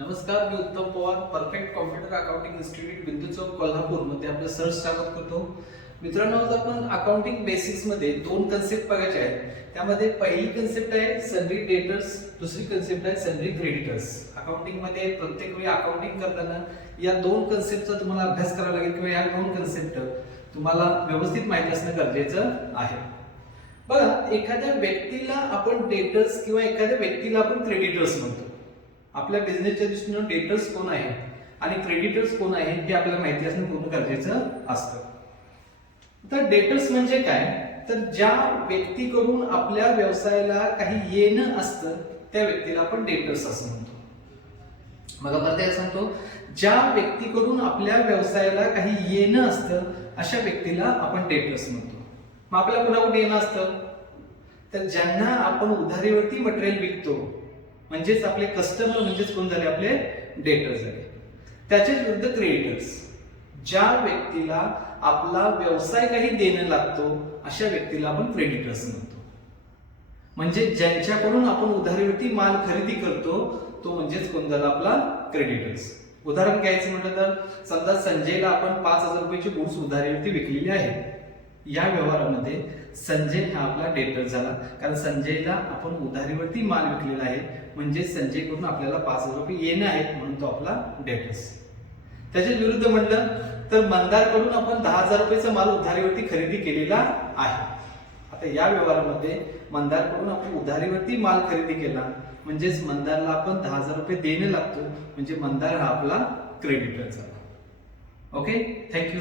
नमस्कार मी Uttam Pawar perfect computer accounting institute Bindu Chowk कोल्हापूरमध्ये आपलं सर्च स्वागत करतो. मित्रांनो आज आपण अकाउंटिंग बेसिक्समध्ये दोन कन्सेप्ट बघायचे आहेत. त्यामध्ये पहिली कन्सेप्ट आहे सनरी डेटर्स दुसरी कन्सेप्ट आहे सनरी क्रेडिटर्स अकाउंटिंगमध्ये प्रत्येक वेळी अकाउंटिंग करताना या दोन कन्सेप्टचा तुम्हाला अभ्यास करावा लागेल किंवा या दोन कन्सेप्ट तुम्हाला व्यवस्थित माहिती असणं गरजेचं आहे. बघा एखाद्या व्यक्तीला आपण डेटर्स किंवा एखाद्या व्यक्तीला आपण क्रेडिटर्स म्हणतो. आपल्या बिझनेसच्या दृष्टीनं डेटर्स कोण आहेत आणि क्रेडिटर्स कोण आहेत हे आपल्याला माहिती असणं पूर्ण गरजेचं असतं. तर डेटर्स म्हणजे काय? तर ज्या व्यक्तीकडून आपल्या व्यवसायाला काही येणं असतं त्या व्यक्तीला आपण डेटर्स असं म्हणतो. मग आपण ते सांगतो ज्या व्यक्तीकडून आपल्या व्यवसायाला काही येणं असतं अशा व्यक्तीला आपण डेटर्स म्हणतो. मग आपल्याला कुणाकडून येणं असतं? तर ज्यांना आपण उधारीवरती मटेरियल विकतो म्हणजेच आपले कस्टमर म्हणजेच कोण झाले? आपले डेटर झाले. त्याच्याच विरुद्ध क्रेडिटर्स ज्या व्यक्तीला आपला व्यवसाय काही देणं लागतो अशा व्यक्तीला आपण क्रेडिटर्स म्हणतो. म्हणजे ज्यांच्याकडून आपण उधारीवरती माल खरेदी करतो तो म्हणजेच कोण झाला? आपला क्रेडिटर्स उदाहरण घ्यायचं म्हटलं तर समजा संजयला आपण पाच हजार रुपयाची गुड्स उधारीवरती विकलेली आहे या व्यवहारामध्ये संजय हा आपला डेटर झाला. कारण संजयला आपण उधारीवरती माल विकलेला आहे. म्हणजे संजयकडून आपल्याला पाच हजार रुपये येणे आहेत म्हणून तो आपला डेटर्स त्याच्या विरुद्ध म्हटलं तर मंदारकडून आपण दहा हजार रुपयेचा माल उधारीवरती खरेदी केलेला आहे. आता या व्यवहारामध्ये मंदारकडून आपण उधारीवरती माल खरेदी केला. म्हणजेच मंदारला आपण दहा हजार रुपये देणे लागतो. म्हणजे मंदार हा आपला क्रेडिटर झाला. Okay thank you